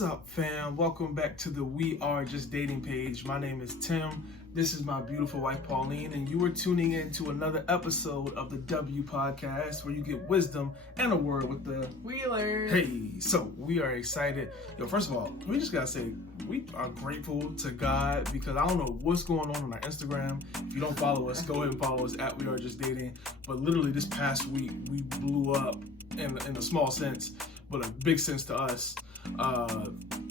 What's up, fam? Welcome back to the We Are Just Dating page. My name is Tim. This is my beautiful wife, Pauline, and you are tuning in to another episode of the W Podcast, where you get wisdom and a word with the Wheelers. Hey, so we are excited. Yo, first of all, we just gotta say we are grateful to God because I don't know what's going on our Instagram. If you don't follow us, go ahead and follow us at We Are Just Dating. But literally this past week, we blew up in a small sense, but a big sense to us.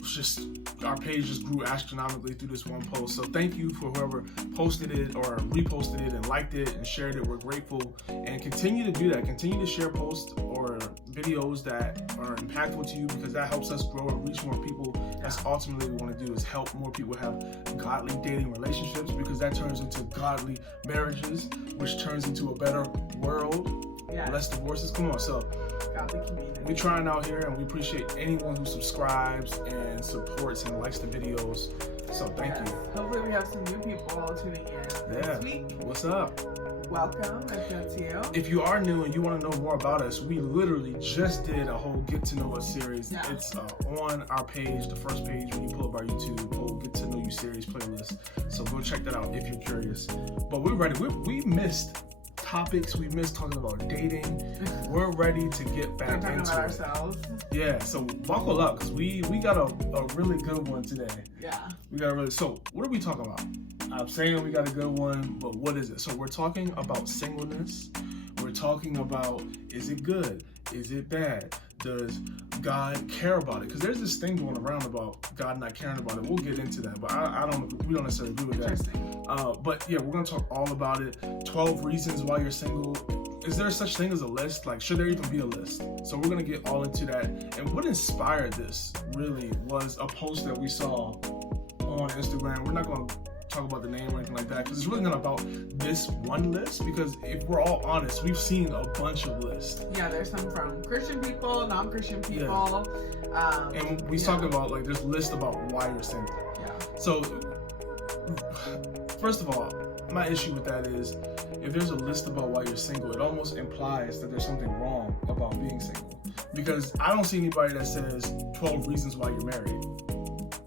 Just our page just grew astronomically through this one post. So thank you for whoever posted it or reposted it and liked it and shared it. We're grateful, and continue to do that. Continue to share posts or videos that are impactful to you, because that helps us grow and reach more people. That's ultimately what we want to do, is help more people have godly dating relationships, because that turns into godly marriages, which turns into a better world. Yeah. Less divorces. Come on, so Godly community. we're trying out here, and we appreciate anyone who subscribes and supports and likes the videos. So thank you. Hopefully we have some new people tuning in this week. What's up? Welcome, if that's you. If you are new and you want to know more about us, we literally just did a whole Get to Know Us series. Yeah. It's on our page, the first page when you pull up our YouTube, whole Get to Know You series playlist. So go check that out if you're curious. But we're ready. We missed topics. We missed talking about dating. We're ready to get back We're talking into about it. ourselves. Yeah, so buckle up, because we got a really good one today. Yeah. So what are we talking about? I'm saying we got a good one, but what is it? So we're talking about singleness. We're talking about, is it good? Is it bad? Does God care about it? Because there's this thing going around about God not caring about it. We'll get into that, but we don't necessarily agree with that. Interesting. But yeah, we're gonna talk all about it. 12 reasons why you're single. Is there such thing as a list? Like, should there even be a list? So we're gonna get all into that. And what inspired this really was a post that we saw on Instagram. We're not gonna talk about the name or anything like that, because it's really not about this one list, because if we're all honest, we've seen a bunch of lists. Yeah, there's some from Christian people, non-Christian people. Yeah. And we talk about, like, there's lists about why you're single. Yeah. So first of all, my issue with that is, if there's a list about why you're single, it almost implies that there's something wrong about being single, because I don't see anybody that says 12 reasons why you're married.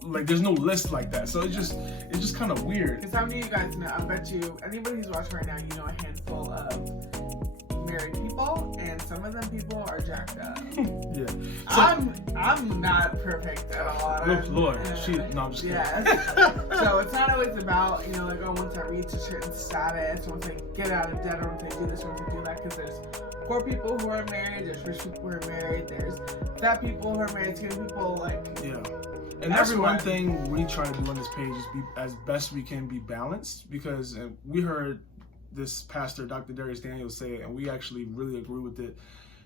Like, there's no list like that, so it's just kind of weird. Because how many of you guys know? I bet you anybody who's watching right now, you know a handful of married people, and some of them people are jacked up. Yeah. So, I'm not perfect at all. Lord, no, I'm just kidding. Yes. So it's not always about, like, oh, once I reach a certain status, once I get out of debt, or once I do this, or once I do that, because there's poor people who are married, there's rich people who are married, there's fat people who are married, skinny people, like... Yeah. And that's one thing we try to do on this page, is be, as best we can, be balanced, because we heard this pastor, Dr. Darius Daniels, say it, and we actually really agree with it.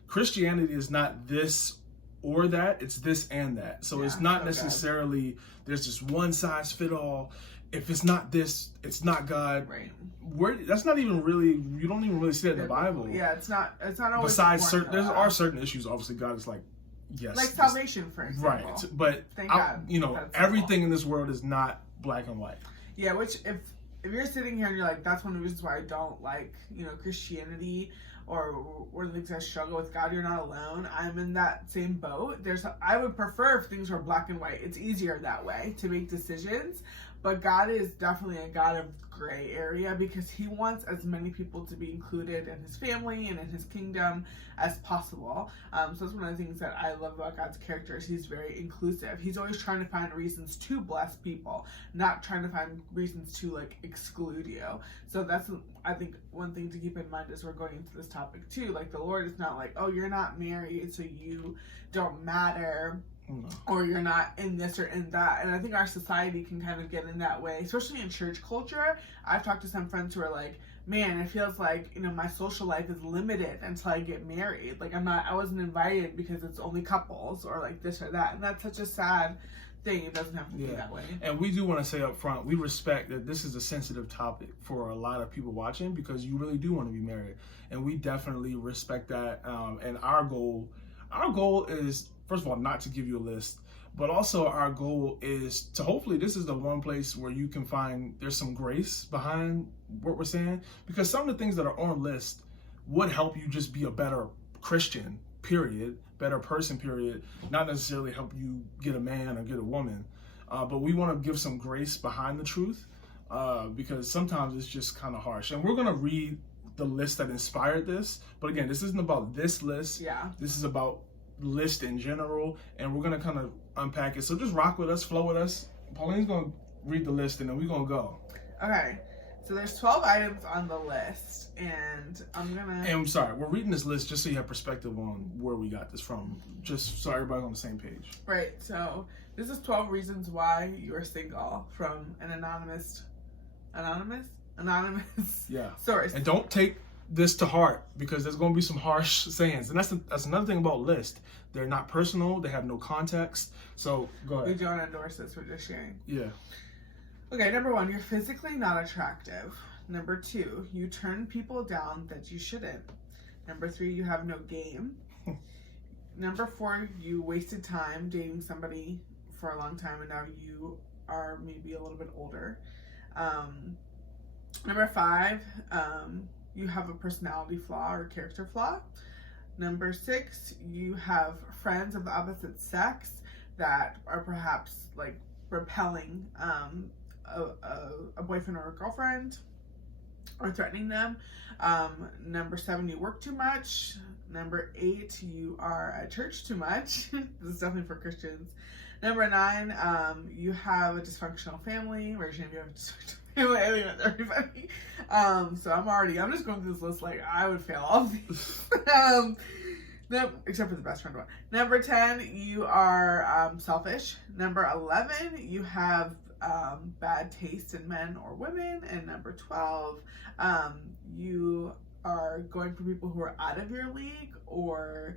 Christianity is not this or that, it's this and that. So it's not necessarily, there's just one size fit all. If it's not this, it's not God. Right. That's not even really, you don't even really see it in the Bible. Yeah, it's not always. Besides, there are certain issues, obviously, God is like, yes. Like salvation, for example. Right. But, thank God. Everything in this world is not black and white. Yeah, which if you're sitting here and you're like, that's one of the reasons why I don't like, Christianity, or one of the things I struggle with God, you're not alone. I'm in that same boat. I would prefer if things were black and white. It's easier that way to make decisions. But God is definitely a God of gray area, because he wants as many people to be included in his family and in his kingdom as possible. So that's one of the things that I love about God's character, is he's very inclusive. He's always trying to find reasons to bless people, not trying to find reasons to, like, exclude you. So that's, I think, one thing to keep in mind as we're going into this topic too. Like, the Lord is not like, oh, you're not married, so you don't matter. No. Or you're not in this or in that. And I think our society can kind of get in that way, especially in church culture. I've talked to some friends who are like, man, it feels like, my social life is limited until I get married. Like, I wasn't invited because it's only couples, or like this or that. And that's such a sad thing. It doesn't have to be that way. And we do want to say up front, we respect that this is a sensitive topic for a lot of people watching, because you really do want to be married. And we definitely respect that. And our goal is, first of all, not to give you a list, but also our goal is to, hopefully this is the one place where you can find there's some grace behind what we're saying, because some of the things that are on list would help you just be a better Christian, period, better person, period, not necessarily help you get a man or get a woman. But we want to give some grace behind the truth because sometimes it's just kind of harsh. And we're going to read the list that inspired this. But again, this isn't about this list. Yeah. This is about list in general. And we're going to kind of unpack it. So just rock with us, flow with us. Pauline's going to read the list and then we're going to go. Okay. So there's 12 items on the list, and And I'm sorry, we're reading this list just so you have perspective on where we got this from, just so everybody's on the same page. Right, so this is 12 reasons why you're single from an anonymous Yeah. source. And don't take this to heart because there's going to be some harsh sayings. And that's another thing about list. They're not personal, they have no context. So go ahead. We don't endorse this, we're just sharing. Yeah. Okay, number 1, you're physically not attractive. Number 2, you turn people down that you shouldn't. Number 3, you have no game. Number 4, you wasted time dating somebody for a long time and now you are maybe a little bit older. Number 5, you have a personality flaw or character flaw. Number 6, you have friends of the opposite sex that are perhaps like repelling a boyfriend or a girlfriend or threatening them. Number 7, you work too much. Number 8, you are at church too much. This is definitely for Christians. Number 9, you have a dysfunctional family. Raise your hand if you have a dysfunctional family. I think that's everybody. So I'm just going through this list like I would fail all of these. No, except for the best friend one. Number 10, you are selfish. Number 11, you have bad taste in men or women. And number 12, you are going for people who are out of your league, or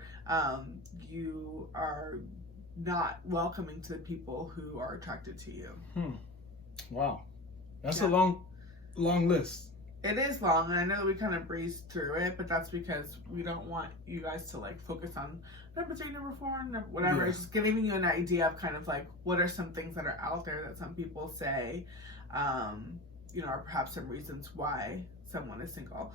you are not welcoming to the people who are attracted to you. Wow. That's a long list. It is long, and I know that we kind of breezed through it, but that's because we don't want you guys to like focus on number 3, number 4, whatever. Yeah. It's just giving you an idea of kind of like what are some things that are out there that some people say, or perhaps some reasons why someone is single.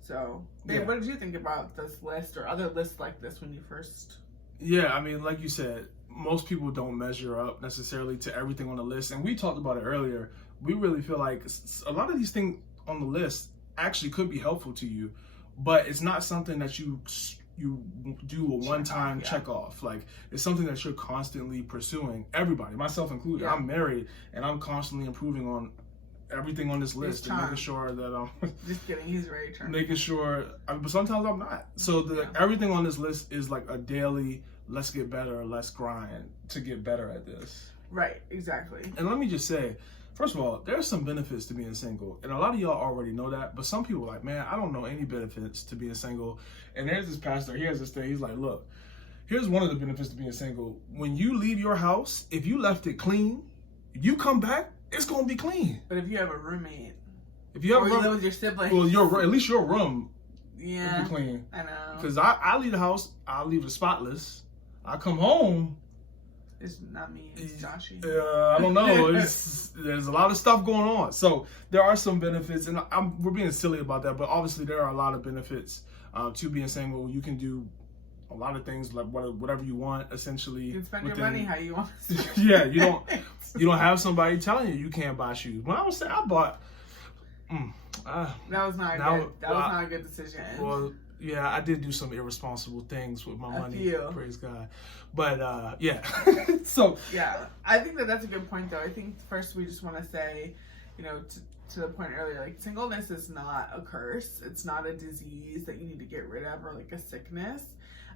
So, babe, what did you think about this list or other lists like this when you first? Yeah, I mean, like you said, most people don't measure up necessarily to everything on the list, and we talked about it earlier. We really feel like a lot of these things on the list actually could be helpful to you, but it's not something that you do a one-time check off. Like, it's something that you're constantly pursuing. Everybody, myself included. Yeah. I'm married and I'm constantly improving on everything on this list and making sure that I'm just kidding, he's very charming. Making sure, but sometimes I'm not. So everything on this list is like a daily let's get better, let's grind to get better at this. Right, exactly. And let me just say, first of all, there's some benefits to being single. And a lot of y'all already know that, but some people are like, man, I don't know any benefits to being single. And there's this pastor, he has this thing, he's like, look, here's one of the benefits to being single. When you leave your house, if you left it clean, you come back, it's going to be clean. But if you have a roommate, if you have or a room, you live with your siblings, well, at least your room will be clean. I know. Because I leave the house, I leave it spotless. I come home. It's not me, it's Joshy. I don't know. There's a lot of stuff going on. So there are some benefits, and we're being silly about that, but obviously there are a lot of benefits to being single. You can do a lot of things, like whatever you want, essentially. You can spend your money how you want. Yeah, you don't have somebody telling you can't buy shoes. When I was saying, I bought. That was not a good decision. Well, yeah, I did do some irresponsible things with my money. Few. Praise God. But yeah. So yeah, I think that's a good point, though. I think first we just want to say, to the point earlier, like, singleness is not a curse. It's not a disease that you need to get rid of, or like a sickness.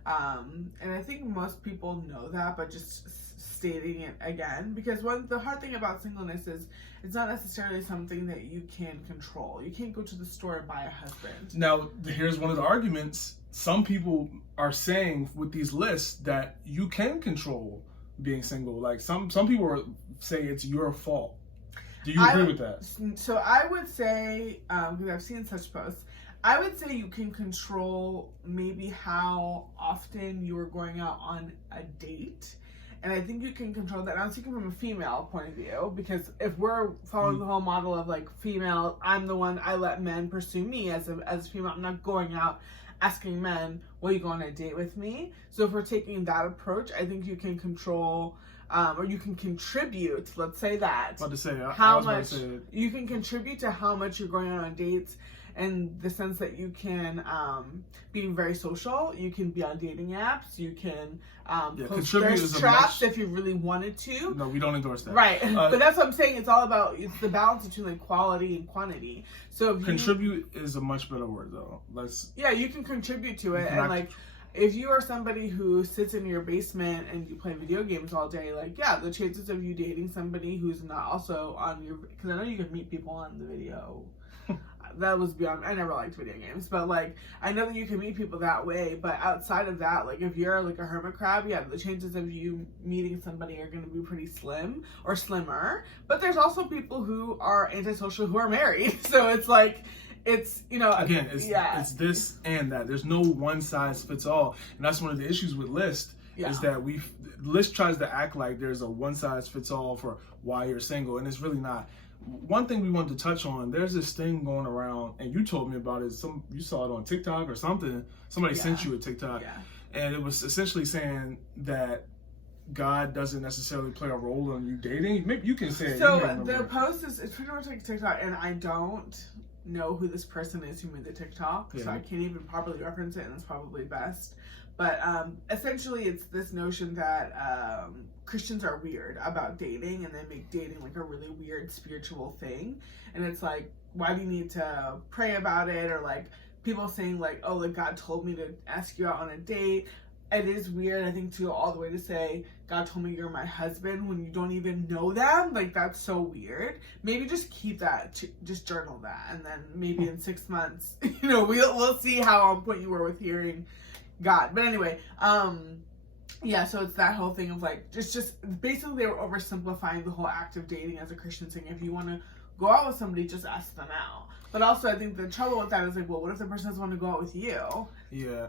And I think most people know that, but just stating it again, because the hard thing about singleness is it's not necessarily something that you can control. You can't go to the store and buy a husband. Now, here's one of the arguments. Some people are saying with these lists that you can control being single. Like some people say it's your fault. Do you agree with that? So I would say, because I've seen such posts, I would say you can control maybe how often you're going out on a date. And I think you can control that. I'm speaking from a female point of view, because if we're following the whole model of like female, I'm the one, I let men pursue me as a female. I'm not going out asking men, will you go on a date with me? So if we're taking that approach, I think you can control, or you can contribute, let's say that. About to say, how much you can contribute to how much you're going on dates, in the sense that you can be very social, you can be on dating apps, you can post thirst traps if you really wanted to. No, we don't endorse that. Right, but that's what I'm saying. It's all about, it's the balance between like quality and quantity. So if contribute is a much better word though. You can contribute to it, and like, if you are somebody who sits in your basement and you play video games all day, like, the chances of you dating somebody who's not also on your, because I know you can meet people on the video. That was beyond, I never liked video games, but like, I know that you can meet people that way, but outside of that, like, if you're like a hermit crab, the chances of you meeting somebody are going to be pretty slim or slimmer. But there's also people who are antisocial who are married, so it's like, it's, again, it's this and that. There's no one size fits all, and that's one of the issues with List. Is that List tries to act like there's a one size fits all for why you're single, and it's really not. One thing we wanted to touch on, there's this thing going around, and you told me about it. You saw it on TikTok or something. Somebody sent you a TikTok, and it was essentially saying that God doesn't necessarily play a role in you dating. Maybe you can say it. So the post is, it's pretty much like TikTok, and I don't know who this person is who made the TikTok, so I can't even properly reference it, and it's probably best. But essentially, it's this notion that Christians are weird about dating, and they make dating like a really weird spiritual thing. And it's like, why do you need to pray about it? Or like people saying like, oh, like God told me to ask you out on a date. It is weird, I think, to go all the way to say, God told me you're my husband when you don't even know them. Like, that's so weird. Maybe just keep that, just journal that. And then maybe in 6 months, we'll see how on point you were with hearing God. But anyway, so it's that whole thing of like, just basically they were oversimplifying the whole act of dating as a Christian, saying if you want to go out with somebody, just ask them out. But also I think the trouble with that is like, well, what if the person doesn't want to go out with you? Yeah,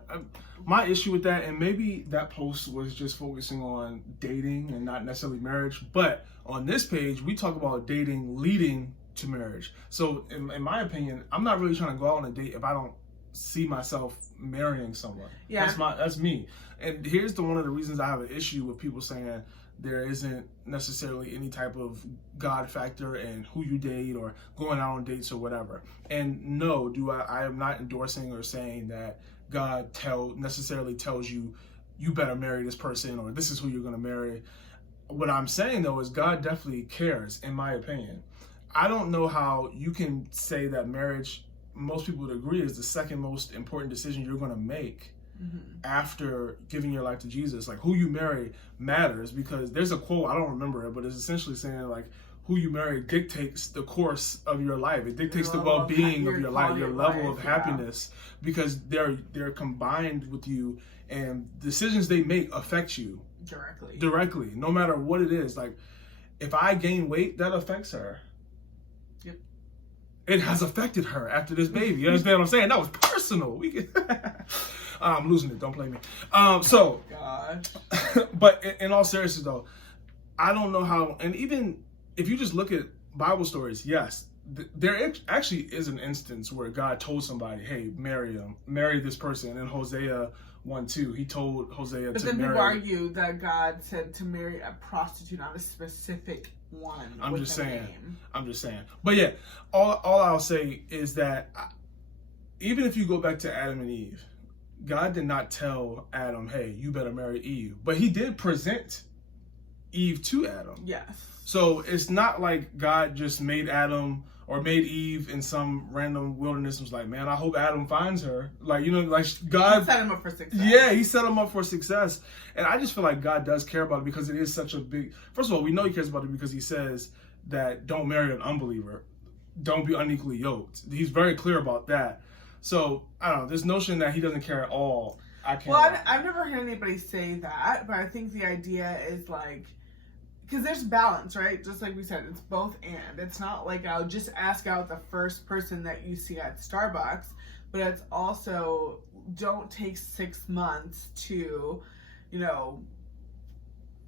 my issue with that, and maybe that post was just focusing on dating and not necessarily marriage, but on this page we talk about dating leading to marriage. So in my opinion, I'm not really trying to go out on a date if I don't see myself marrying someone. That's me. And here's one of the reasons I have an issue with people saying there isn't necessarily any type of God factor in who you date or going out on dates or whatever. And no, I am not endorsing or saying that God necessarily tells you better marry this person or this is who you're going to marry. What I'm saying though is God definitely cares, in my opinion. I don't know how you can say that marriage, most people would agree, is the second most important decision you're going to make after giving your life to Jesus. Like, who you marry matters, because there's a quote, I don't remember it, but it's essentially saying like, who you marry dictates the course of your life. It dictates the well-being of your life, your level of happiness, because they're combined with you, and decisions they make affect you directly, no matter what it is. Like, if I gain weight, that affects her. It has affected her after this baby. You understand what I'm saying? That was personal. I'm losing it. Don't blame me. But in all seriousness, though, I don't know how. And even if you just look at Bible stories, yes, there actually is an instance where God told somebody, "Hey, marry this person." In Hosea 1:2, He told Hosea to marry. But then people argue that God said to marry a prostitute, not a specific one. I'm just saying. But yeah, all I'll say is that even if you go back to Adam and Eve, God did not tell Adam, "Hey, you better marry Eve," but He did present Eve to Adam. Yes. So it's not like God just made Adam or made Eve in some random wilderness and was like, "Man, I hope Adam finds her." Like, like God set him up for success. Yeah, He set him up for success. And I just feel like God does care about it, because it is such a big, first of all, we know He cares about it because He says that don't marry an unbeliever. Don't be unequally yoked. He's very clear about that. So I don't know, this notion that He doesn't care at all, I can't. Well, I've never heard anybody say that, but I think the idea is like, because there's balance, right? Just like we said, it's both and. It's not like I'll just ask out the first person that you see at Starbucks, but it's also don't take 6 months to,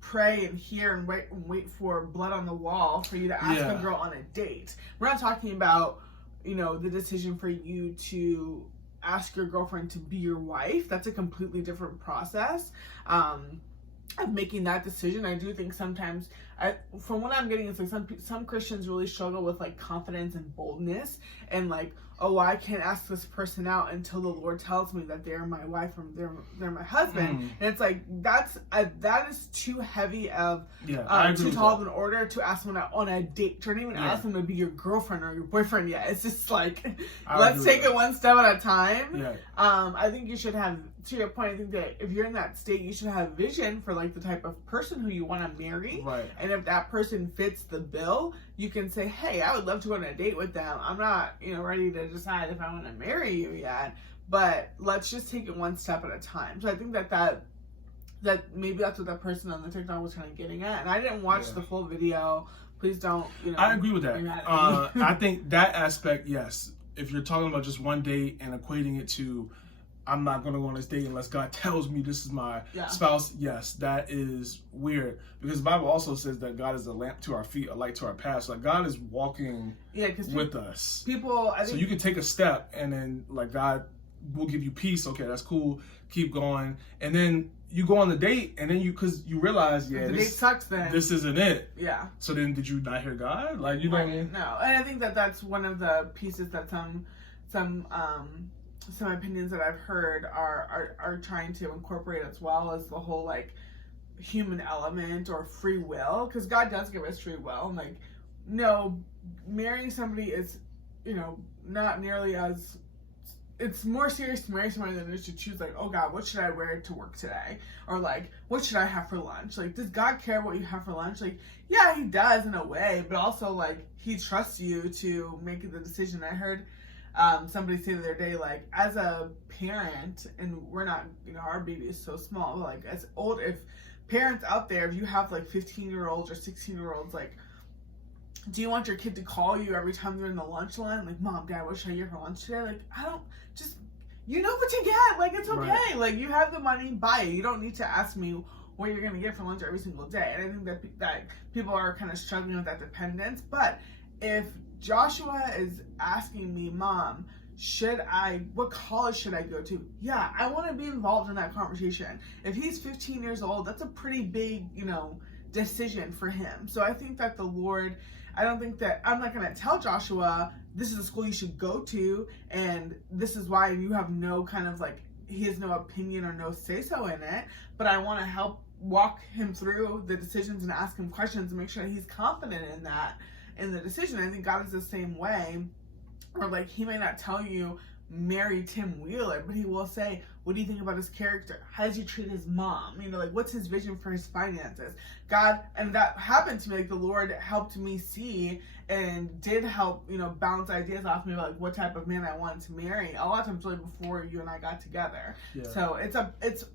pray and hear and wait for blood on the wall for you to ask a girl on a date. We're not talking about, the decision for you to ask your girlfriend to be your wife. That's a completely different process of making that decision. I do think sometimes, from what I'm getting, it's like some Christians really struggle with like confidence and boldness, and like, oh, I can't ask this person out until the Lord tells me that they're my wife or they're my husband. And it's like, that is too heavy of too tall of an order to ask someone out on a date. Don't even ask them to be your girlfriend or your boyfriend yet. It's just like, let's take it one step at a time. I think you should have, to your point, I think that if you're in that state, you should have vision for like the type of person who you want to marry. And if that person fits the bill, you can say, hey, I would love to go on a date with them. I'm not, ready to decide if I want to marry you yet, but let's just take it one step at a time. So I think that maybe that's what that person on the TikTok was kind of getting at. And I didn't watch the full video. Please don't, I agree with that. I think that aspect, yes. If you're talking about just one date and equating it to, I'm not going to go on this date unless God tells me this is my spouse. Yes, that is weird. Because the Bible also says that God is a lamp to our feet, a light to our path. So like God is walking with us. So you can take a step and then like God will give you peace. Okay, that's cool. Keep going. And then you go on the date and then because you realize, the date sucks then. This isn't it. Yeah. So then did you not hear God? Like, you know what I mean? No. And I think that's one of the pieces that some opinions that I've heard are trying to incorporate, as well as the whole like human element or free will, because God does give us free will. And like, no, marrying somebody is, not nearly as, it's more serious to marry somebody than it is to choose like, oh God, what should I wear to work today? Or like, what should I have for lunch? Like, does God care what you have for lunch? Like, yeah, he does in a way, but also like he trusts you to make the decision. I heard somebody say the other day, like, as a parent, and we're not, our baby is so small, but like as old, if parents out there, if you have like 15-year-olds or 16-year-olds, like, do you want your kid to call you every time they're in the lunch line? Like, Mom, Dad, what should I get for lunch today? Like, I don't, just, what you get. Like, it's okay. Right. Like, you have the money, buy it. You don't need to ask me what you're going to get for lunch every single day. And I think that people are kind of struggling with that dependence. But if Joshua is asking me, Mom, what college should I go to? Yeah, I want to be involved in that conversation. If he's 15 years old, that's a pretty big, decision for him. So I think that the Lord, I'm not going to tell Joshua, this is a school you should go to, and this is why you have no kind of like, he has no opinion or no say-so in it, but I want to help walk him through the decisions and ask him questions and make sure he's confident in the decision. I think God is the same way, or like, he may not tell you, marry Tim Wheeler, but he will say, what do you think about his character? How does he treat his mom? Like, what's his vision for his finances? God, and that happened to me, like, the Lord helped me see and did help, bounce ideas off me about like what type of man I wanted to marry a lot of times really before you and I got together. So it's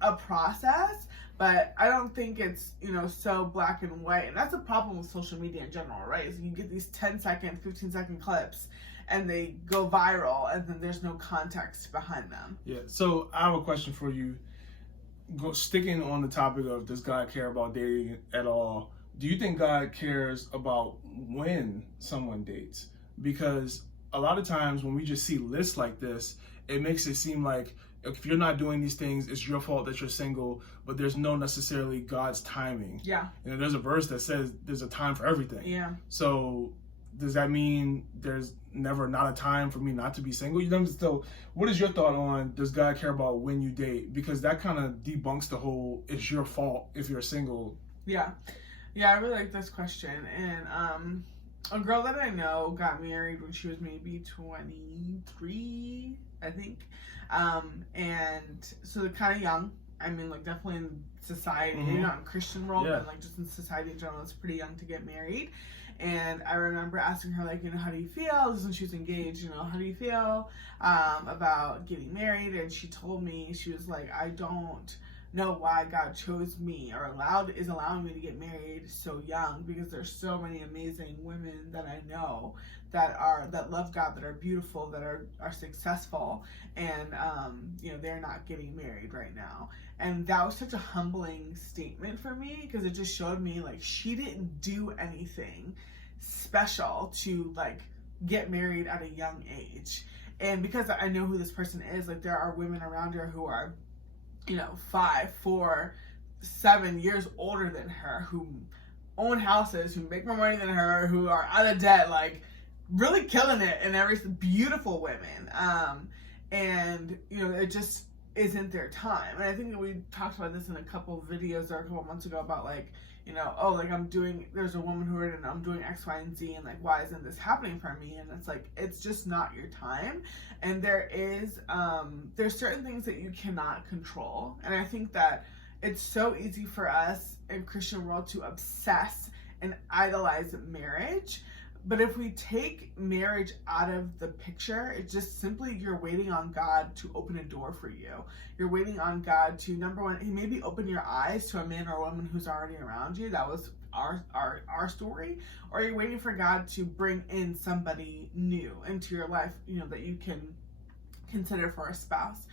a process, but I don't think it's, so black and white. And that's a problem with social media in general, right? So you get these 10-second, 15-second clips and they go viral, and then there's no context behind them. Yeah. So I have a question for you. Sticking on the topic of, does God care about dating at all? Do you think God cares about when someone dates? Because a lot of times when we just see lists like this, it makes it seem like if you're not doing these things, it's your fault that you're single, but there's no necessarily God's timing. Yeah. There's a verse that says there's a time for everything. Yeah. So does that mean there's never not a time for me not to be single? So what is your thought on, does God care about when you date? Because that kind of debunks the whole, it's your fault if you're single. Yeah. Yeah, I really like this question. And a girl that I know got married when she was maybe 23, I think. And so they're kind of young. I mean, like, definitely in society, maybe not in Christian world, but like just in society in general, it's pretty young to get married. And I remember asking her, like, how do you feel? This is when she was engaged, how do you feel about getting married? And she told me, she was like, I don't know why God chose me or is allowing me to get married so young, because there's so many amazing women that I know that love God, that are beautiful, that are successful, and they're not getting married right now. And that was such a humbling statement for me, because it just showed me, like, she didn't do anything special to like get married at a young age. And because I know who this person is, like there are women around her who are, 5, 4, 7 years older than her, who own houses, who make more money than her, who are out of debt, like really killing it, and every beautiful women. And it just isn't their time. And I think that we talked about this in a couple of videos or a couple of months ago about like, there's a woman who and I'm doing X, Y, and Z, and like, why isn't this happening for me? And it's like, it's just not your time. And there's certain things that you cannot control. And I think that it's so easy for us in Christian world to obsess and idolize marriage. But if we take marriage out of the picture, it's just simply you're waiting on God to open a door for you. You're waiting on God to, number one, he maybe open your eyes to a man or a woman who's already around you. That was our story. Or you're waiting for God to bring in somebody new into your life, that you can consider for a spouse.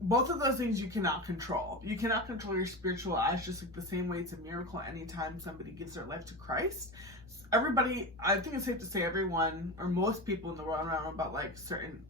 Both of those things you cannot control. You cannot control your spiritual eyes, just like the same way it's a miracle anytime somebody gives their life to Christ. Everybody, I think it's safe to say everyone, or most people in the world, I don't know about like certain,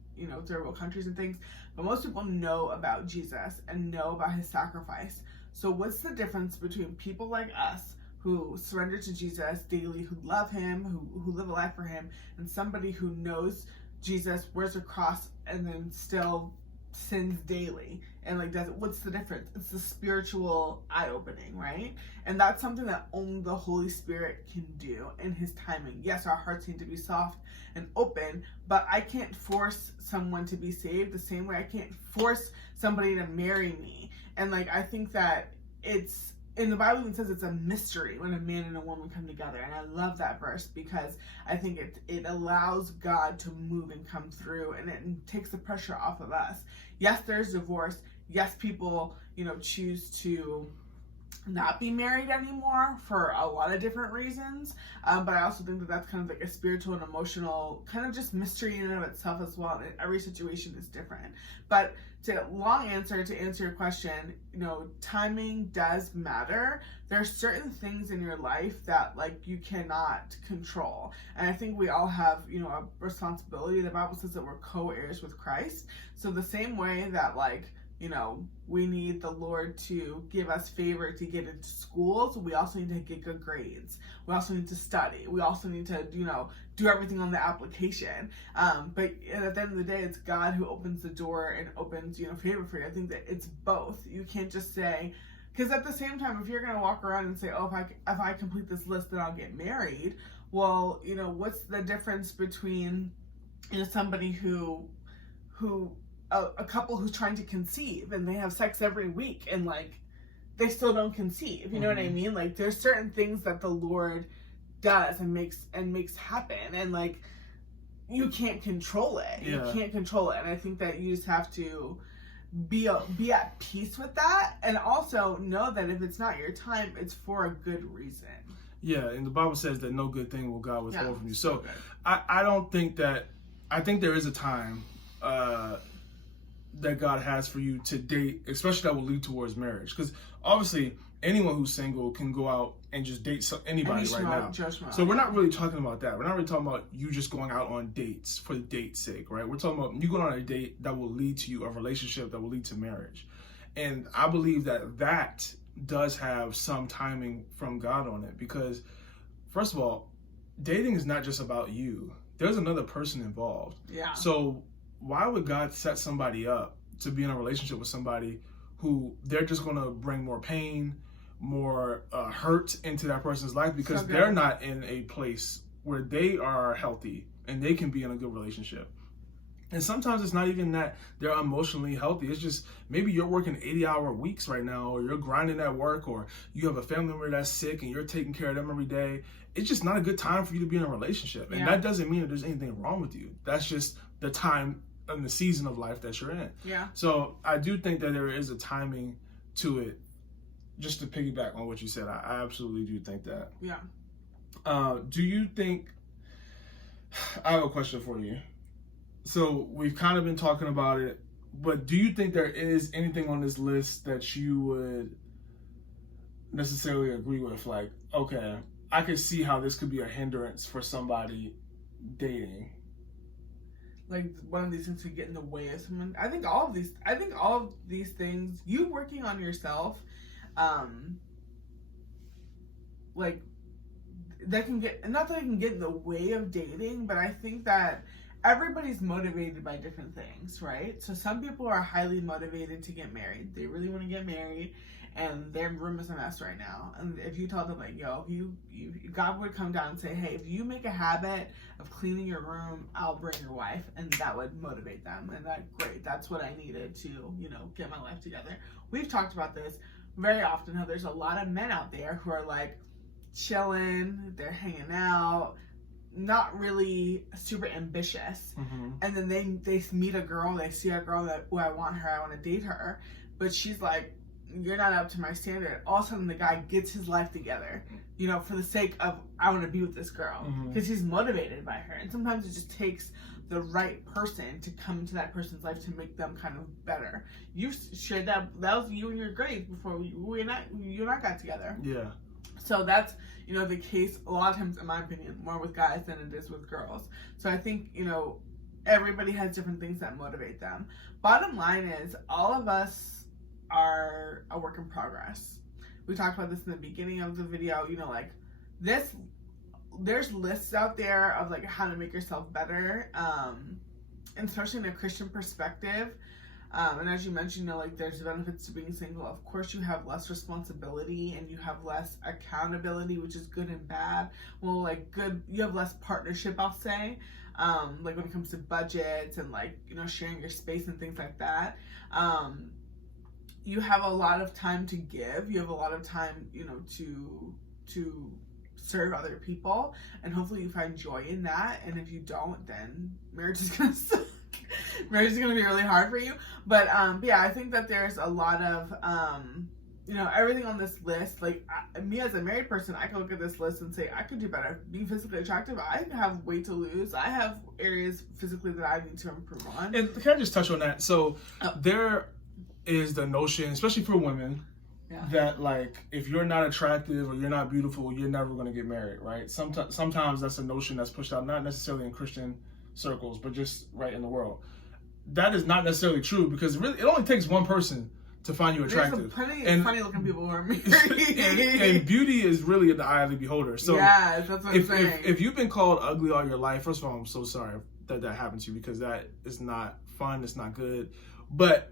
third world countries and things, but most people know about Jesus and know about his sacrifice. So what's the difference between people like us who surrender to Jesus daily, who love him, who live a life for him, and somebody who knows Jesus, wears a cross, and then still sins daily and like what's the difference? It's the spiritual eye-opening, right? And that's something that only the Holy Spirit can do in his timing. Yes, our hearts need to be soft and open, but I can't force someone to be saved the same way I can't force somebody to marry me. And like I think that it's in the Bible, it says it's a mystery when a man and a woman come together. And I love that verse because I think it allows God to move and come through, and it takes the pressure off of us. Yes, there's divorce. Yes, people, choose to not be married anymore for a lot of different reasons. But I also think that that's kind of like a spiritual and emotional kind of just mystery in and of itself as well. And every situation is different. But to answer your question, timing does matter. There are certain things in your life that like you cannot control. And I think we all have, a responsibility. The Bible says that we're co-heirs with Christ. So the same way that like, we need the Lord to give us favor to get into schools, we also need to get good grades. We also need to study. We also need to, do everything on the application. But at the end of the day, it's God who opens the door and opens, favor for you. I think that it's both. You can't just say, because at the same time, if you're going to walk around and say, oh, if I complete this list, then I'll get married. Well, what's the difference between, somebody who a couple who's trying to conceive and they have sex every week and like they still don't conceive, you know what I mean? Like there's certain things that the Lord does and makes happen, and like you can't control it. You can't control it. And I think that you just have to be at peace with that, and also know that if it's not your time, it's for a good reason. Yeah, and the Bible says that no good thing will God withhold from you. So I don't think that, I think there is a time that God has for you to date, especially that will lead towards marriage. Because obviously, anyone who's single can go out and just date anybody right now. So we're not really talking about that. We're not really talking about you just going out on dates for the date's sake, right? We're talking about you going on a date that will lead to you, a relationship that will lead to marriage. And I believe that does have some timing from God on it. Because, first of all, dating is not just about you. There's another person involved. Yeah. So why would God set somebody up to be in a relationship with somebody who they're just going to bring more pain, more hurt into that person's life, because they're not in a place where they are healthy and they can be in a good relationship. And sometimes it's not even that they're emotionally healthy. It's just maybe you're working 80-hour weeks right now, or you're grinding at work, or you have a family member that's sick and you're taking care of them every day. It's just not a good time for you to be in a relationship. And that doesn't mean that there's anything wrong with you. That's just the time and the season of life that you're in. Yeah. So I do think that there is a timing to it. Just to piggyback on what you said, I absolutely do think that. Yeah. Do you think, I have a question for you. So we've kind of been talking about it, but do you think there is anything on this list that you would necessarily agree with? Like, okay, I could see how this could be a hindrance for somebody dating. like one of these things could get in the way of someone. I think all of these things, you working on yourself, like that can get, not that it can get in the way of dating, but I think that everybody's motivated by different things, right? So some people are highly motivated to get married. They really want to get married, and their room is a mess right now. And if you tell them, like, yo, God would come down and say, hey, if you make a habit of cleaning your room, I'll bring your wife, and that would motivate them. And great, that's what I needed to, get my life together. We've talked about this very often, how there's a lot of men out there who are like chilling, they're hanging out, not really super ambitious, and then they meet a girl, they see a girl that, I want her, I want to date her, but she's like, you're not up to my standard. All of a sudden the guy gets his life together, for the sake of, I want to be with this girl, because he's motivated by her. And sometimes it just takes the right person to come into that person's life to make them kind of better. You shared that was you and your grades before you and I got together. Yeah. So that's, the case a lot of times, in my opinion, more with guys than it is with girls. So I think, everybody has different things that motivate them. Bottom line is, all of us are a work in progress. We talked about this in the beginning of the video, there's lists out there of like how to make yourself better, and especially in a Christian perspective. And as you mentioned, there's benefits to being single. Of course, you have less responsibility and you have less accountability, which is good and bad. Well, you have less partnership, I'll say, when it comes to budgets and sharing your space and things like that. You have a lot of time to give. You have a lot of time, to serve other people, and hopefully you find joy in that. And if you don't, then marriage is gonna suck. Marriage is gonna be really hard for you. But yeah, I think that there's a lot of everything on this list. Me as a married person, I can look at this list and say I could do better. Being physically attractive, I have weight to lose. I have areas physically that I need to improve on. And can I just touch on that? So there is the notion, especially for women, that if you're not attractive or you're not beautiful, you're never going to get married, right? Sometimes that's a notion that's pushed out, not necessarily in Christian circles, but just right in the world. That is not necessarily true, because really it only takes one person to find you attractive. There's some plenty funny looking people who are married. and beauty is really in the eye of the beholder. So yes, that's what I'm saying. If you've been called ugly all your life, first of all, I'm so sorry that happened to you, because that is not fun. It's not good. But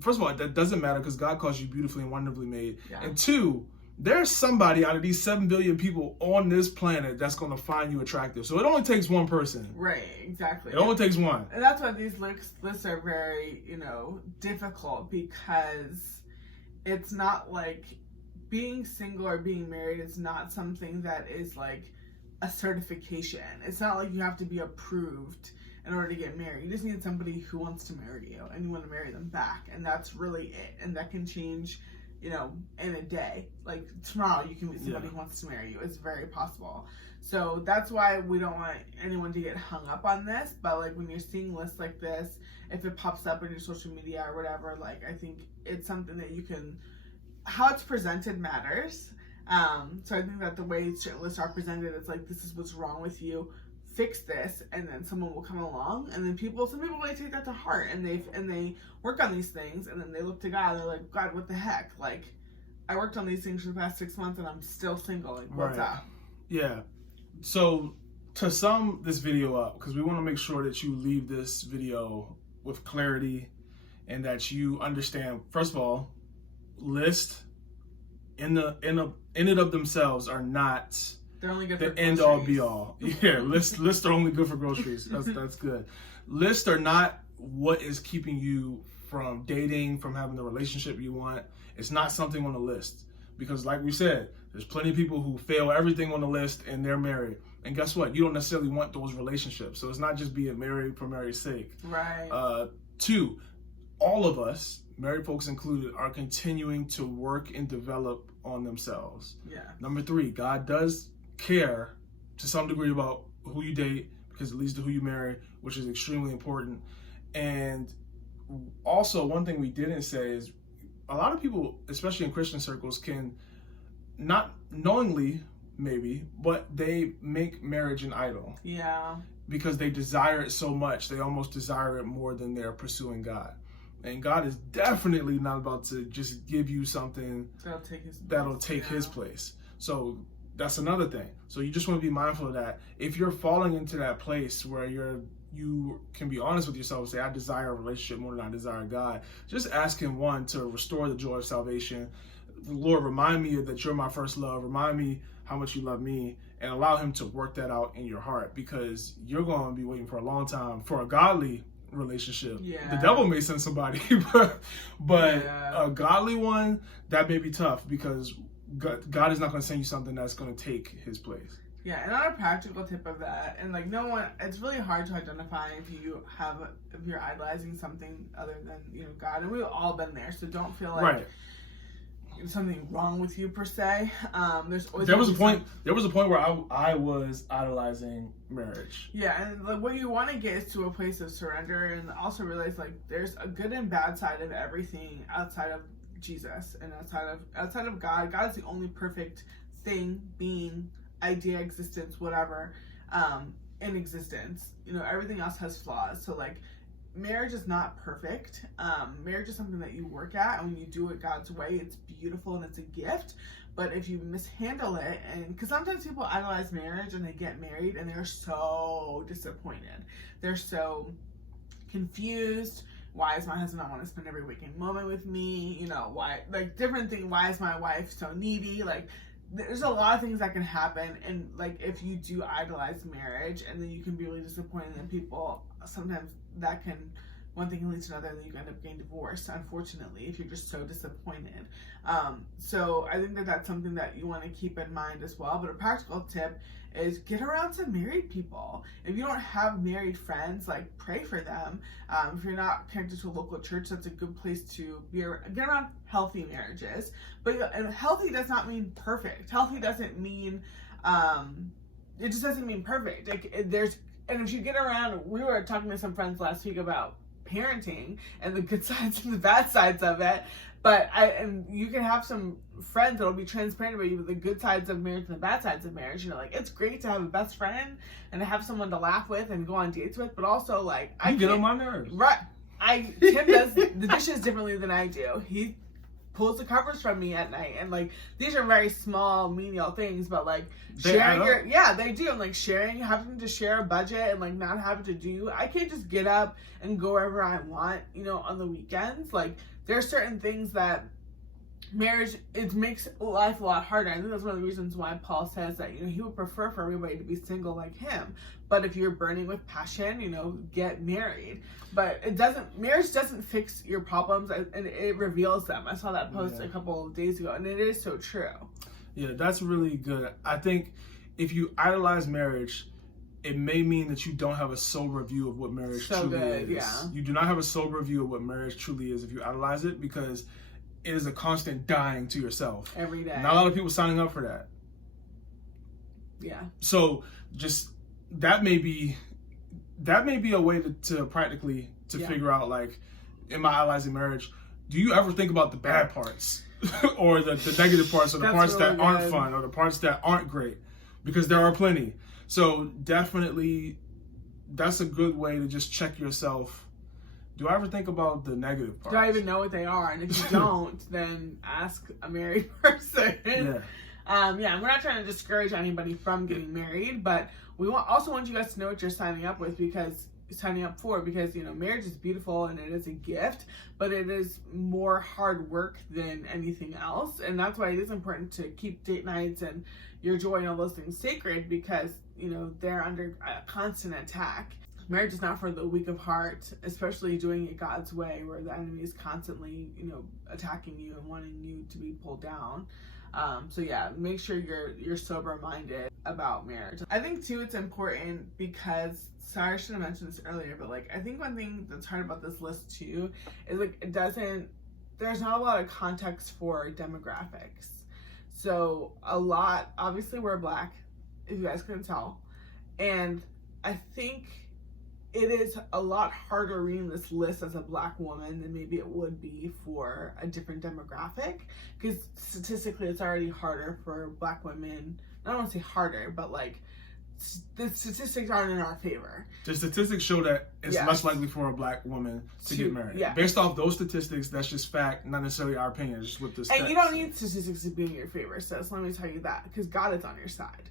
first of all, that doesn't matter, because God calls you beautifully and wonderfully made. Yeah. And two, there's somebody out of these 7 billion people on this planet that's going to find you attractive. So it only takes one person. Right, exactly. It only takes one. And that's why these lists are very, difficult, because it's not like being single or being married is not something that is like a certification. It's not like you have to be approved in order to get married. You just need somebody who wants to marry you, and you want to marry them back, and that's really it. And that can change, in a day. Like tomorrow, you can meet somebody who wants to marry you. It's very possible. So that's why we don't want anyone to get hung up on this. But when you're seeing lists like this, if it pops up on your social media or whatever, I think it's something that you can. How it's presented matters. So I think that the way certain lists are presented, it's this is what's wrong with you. Fix this, and then someone will come along, and then some people might take that to heart, and they work on these things, and then they look to God, and they're like, God, what the heck? I worked on these things for the past 6 months, and I'm still single. What's up? Yeah. So to sum this video up, because we want to make sure that you leave this video with clarity, and that you understand. First of all, lists in and of themselves are not. They're only good for the end all be all. Yeah, lists are only good for groceries. That's good. Lists are not what is keeping you from dating, from having the relationship you want. It's not something on the list, because like we said, there's plenty of people who fail everything on the list and they're married. And guess what? You don't necessarily want those relationships. So it's not just being married for marriage's sake. Right. Two, all of us, married folks included, are continuing to work and develop on themselves. Yeah. Number three, God does care to some degree about who you date, because it leads to who you marry, which is extremely important. And also, one thing we didn't say is a lot of people, especially in Christian circles, can not knowingly maybe, but they make marriage an idol. Yeah. because they desire it so much. They almost desire it more than they're pursuing God. And God is definitely not about to just give you something that'll take his place. So that's another thing. So you just want to be mindful of that. If you're falling into that place where you can be honest with yourself and say, I desire a relationship more than I desire God, just ask him, one, to restore the joy of salvation. Lord, remind me that you're my first love. Remind me how much you love me, and allow him to work that out in your heart, because you're going to be waiting for a long time for a godly relationship. The devil may send somebody, but a godly one, that may be tough, because God is not going to send you something that's going to take his place. Yeah, and on a practical tip of that, and like no one, it's really hard to identify if you're idolizing something other than, you know, God, and we've all been there, so don't feel like there's something wrong with you per se. There was a point where I was idolizing marriage. Yeah, and like what you want to get is to a place of surrender, and also realize like there's a good and bad side of everything outside of Jesus and outside of God. God is the only perfect thing, being, idea, existence, whatever, in existence. You know, everything else has flaws. So like, marriage is not perfect. Marriage is something that you work at, and when you do it God's way, it's beautiful and it's a gift. But if you mishandle it, and because sometimes people idolize marriage and they get married and they're so disappointed, they're so confused. Why does my husband not want to spend every waking moment with me? You know, why, like different things. Why is my wife so needy? Like, there's a lot of things that can happen, and like if you do idolize marriage, and then you can be really disappointed in people, sometimes that can, one thing can lead to another, and then you can end up getting divorced, unfortunately, if you're just so disappointed. So I think that that's something that you want to keep in mind as well. But a practical tip is get around some married people. If you don't have married friends, like pray for them. If you're not connected to a local church, that's a good place to get around healthy marriages. But and healthy does not mean perfect. Healthy doesn't mean, it just doesn't mean perfect. Like and if you get around, we were talking to some friends last week about parenting and the good sides and the bad sides of it. But and you can have some friends that'll be transparent about you with the good sides of marriage and the bad sides of marriage. You know, like it's great to have a best friend and to have someone to laugh with and go on dates with, but also like I get on my nerves. Right. Tim does the dishes differently than I do. He pulls the covers from me at night, and like these are very small menial things, but like sharing they do, and like having to share a budget and like not having to do, I can't just get up and go wherever I want, you know, on the weekends. Like there are certain things that marriage, it makes life a lot harder. I think that's one of the reasons why Paul says that, you know, he would prefer for everybody to be single like him. But if you're burning with passion, you know, get married. But marriage doesn't fix your problems, and it reveals them. I saw that post a couple of days ago, and it is so true. Yeah, that's really good. I think if you idolize marriage, it may mean that you don't have a sober view of what marriage truly is. Yeah. You do not have a sober view of what marriage truly is if you idolize it, because it is a constant dying to yourself. Every day. Not a lot of people signing up for that. Yeah. So just that may be a way to practically figure out, like, am I idolizing marriage? Do you ever think about the bad parts or the negative parts, or the parts really that aren't fun, or the parts that aren't great? Because there are plenty. So definitely that's a good way to just check yourself. Do I ever think about the negative parts? Do I even know what they are? And if you don't, then ask a married person. Yeah. We're not trying to discourage anybody from getting married, but we also want you guys to know what you're signing up for, because, you know, marriage is beautiful and it is a gift, but it is more hard work than anything else. And that's why it is important to keep date nights and your joy and all those things sacred, because, you know, they're under a constant attack. Marriage is not for the weak of heart, especially doing it God's way, where the enemy is constantly, you know, attacking you and wanting you to be pulled down. Make sure you're sober-minded about marriage. I think too it's important because, sorry, I should have mentioned this earlier, but like I think one thing that's hard about this list too is like there's not a lot of context for demographics. So obviously we're Black, if you guys couldn't tell, and I think it is a lot harder reading this list as a Black woman than maybe it would be for a different demographic, because statistically it's already harder for Black women. I don't want to say harder, but like the statistics aren't in our favor. The statistics show that it's less likely for a black woman to get married. Yeah. Based off those statistics, that's just fact, not necessarily our opinion, just with the stats. And you don't need statistics to be in your favor, sis. Let me tell you that, because God is on your side.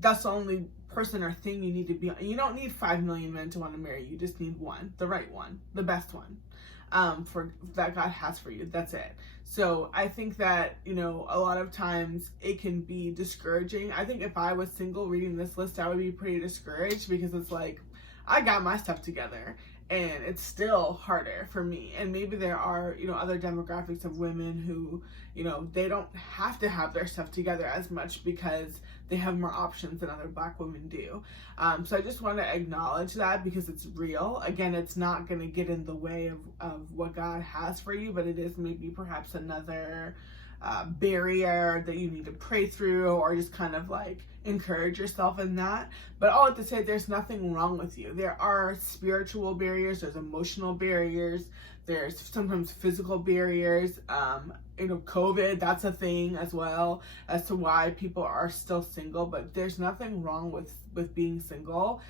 That's the only person or thing you need to be on. You don't need 5 million men to want to marry you. You just need one, the right one, the best one, for that God has for you. That's it. So I think that, you know, a lot of times it can be discouraging. I think if I was single reading this list, I would be pretty discouraged, because it's like, I got my stuff together and it's still harder for me. And maybe there are, you know, other demographics of women who, you know, they don't have to have their stuff together as much because they have more options than other black women do. So I just want to acknowledge that, because it's real. Again, it's not going to get in the way of what God has for you, but it is maybe perhaps another barrier that you need to pray through, or just kind of like encourage yourself in that. But all to say, there's nothing wrong with you. There are spiritual barriers, there's emotional barriers, there's sometimes physical barriers. You know, COVID, that's a thing as well as to why people are still single, but there's nothing wrong with being single.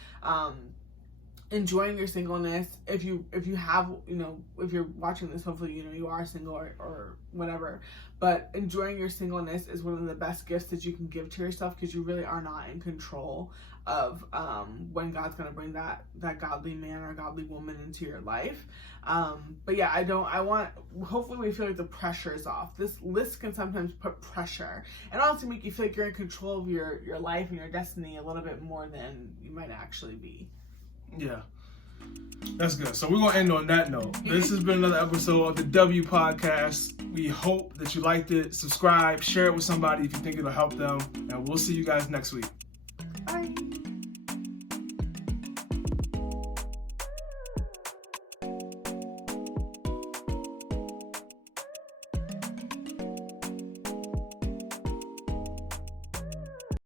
Enjoying your singleness. If you have, you know, if you're watching this, hopefully, you know, you are single or whatever, but enjoying your singleness is one of the best gifts that you can give to yourself, because you really are not in control of when God's going to bring that godly man or godly woman into your life. But yeah, hopefully we feel like the pressure is off. This list can sometimes put pressure and also make you feel like you're in control of your life and your destiny a little bit more than you might actually be. Yeah, that's good. So we're going to end on that note. This has been another episode of the W Podcast. We hope that you liked it. Subscribe, share it with somebody if you think it'll help them. And we'll see you guys next week. Bye.